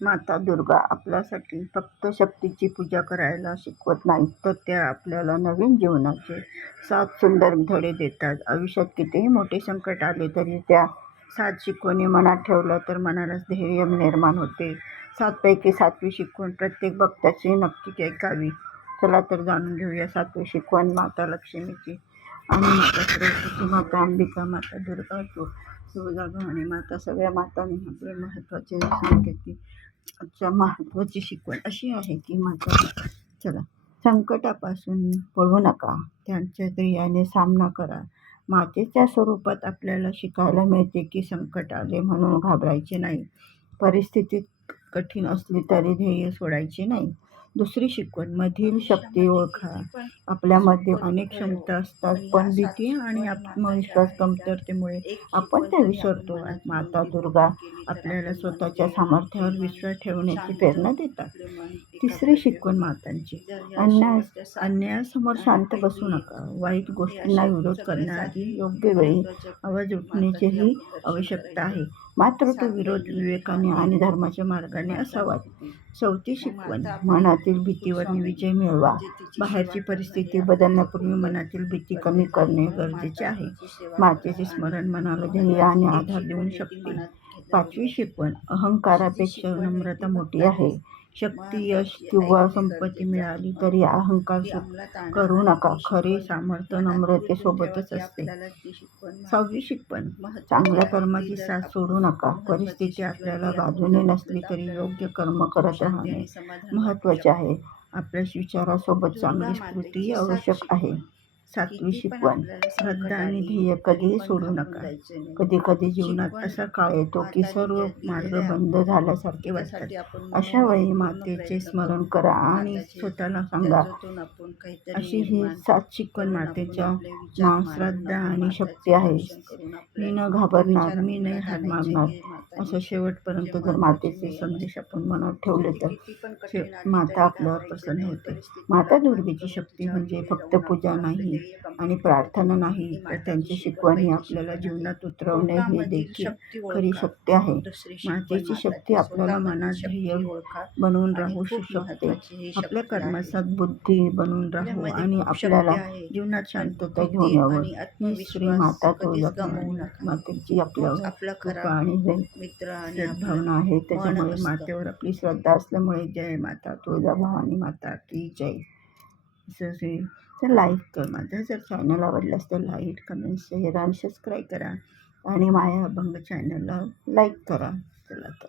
माता दुर्गा आपल्यासाठी फक्त शक्तीची पूजा करायला शिकवत नाहीत, तर त्या आपल्याला नवीन जीवनाचे 7 सुंदर धडे देतात. आयुष्यात कितीही मोठे संकट आले तरी त्या 7 शिकवणी मनात ठेवलं तर मनाला धैर्य निर्माण होते. 7 पैकी 7वी शिकवण प्रत्येक भक्ताची नक्की ऐकावी. चला तर जाणून घेऊया 7वी शिकवण माता लक्ष्मीची आणि माता सरस्वती, माता अंबिका, माता दुर्गा, तुळजाभवानी माता. सगळ्या मातांनी आपले महत्त्वाचे सांगितले. आजच्या महत्त्वाची शिकवण अशी आहे की माता, चला, संकटापासून पळू नका, त्यांच्या क्रियाने सामना करा. मातेच्या स्वरूपात आपल्याला शिकायला मिळते की संकट आले म्हणून घाबरायचे नाही, परिस्थिती कठीण असली तरी ध्येय सोडायचे नाही. दुसरी शिकवण मधील शक्ती ओळखा. आपल्यामध्ये अनेक क्षमता असतात, पण भीती आणि आत्मविश्वास कमतरतेमुळे आपण त्या विसरतो. माता दुर्गा आपल्याला स्वतःच्या सामर्थ्यावर विश्वास ठेवण्याची प्रेरणा देतात. तिसरी शिकवण मातांची, अन्यायासमोर शांत बसू नका. वाईट गोष्टींना विरोध करण्याआधी योग्य वेळी आवाज उठण्याचीही आवश्यकता आहे, मात्र तो विरोध विवेकाने आणि धर्माच्या मार्गाने असावा. चौथी शिकवण मनातील भीतीवर विजय मिळवा. बाहेरची परिस्थिती बदलण्यापूर्वी मनातील भीती कमी करणे गरजेचे आहे. मातेचे स्मरण मनाला ध्येय आणि आधार देऊ शकते. पाचवी शिकवण अहंकारापेक्षा नम्रता मोठी आहे. शक्ती, यश किंवा संपत्ती मिळाली तरी अहंकार करू नका. खरे सामर्थ्य नम्रतेसोबतच असते. सहावी शिकवण चांगल्या कर्माची साथ सोडू नका. परिस्थिती आपल्याला बाजूने नसली तरी योग्य कर्म करत राहणे महत्त्वाचे आहे. आपल्या विचारासोबत चांगली स्मृती आवश्यक आहे. सातवी शिकवण श्रद्धा आणि ध्येय कधीही सोडू नका. कधी कधी जीवनात असा काळ येतो की सर्व मार्ग बंद झाल्यासारखे वाटतात. अशा वेळी मातेचे स्मरण करा आणि स्वतःला सांगा, अशी ही 7 शिकवण मातेच्या श्रद्धा आणि शक्ती आहे. मी न घाबरणार, मी नाही हार मानणार, असं शेवटपर्यंत जर मातेचे संदेश आपण मनात ठेवले तर माता आपल्यावर प्रसन्न होते. माता दुर्गेची शक्ती म्हणजे फक्त पूजा नाही आणि प्रार्थना नाही, तर त्यांची शिकवण ही आपल्याला जीवनात उतरवणे ही देखील खरी शक्ती आहे. मातेची शक्ती आपल्याला मनात ध्येय बनवून राहू शकते, आपल्या कर्मात सद्बुद्धी बनवून राहू आणि आपल्याला जीवनात शांतता घेऊन यावं. ही श्री माता तुळजाभवानी मातेची आपल्यावर कृपा आणि सद्भावना आहे. त्याच्यामुळे मातेवर आपली श्रद्धा असल्यामुळे जय माता तुळजाभवानी माता की जय. तर लाईक कर. माझं जर चॅनल आवडलं तर लाईक, कमेंट, शेअर आणि सबस्क्राईब करा आणि माया अभंग चॅनलला लाईक करा. चला तर.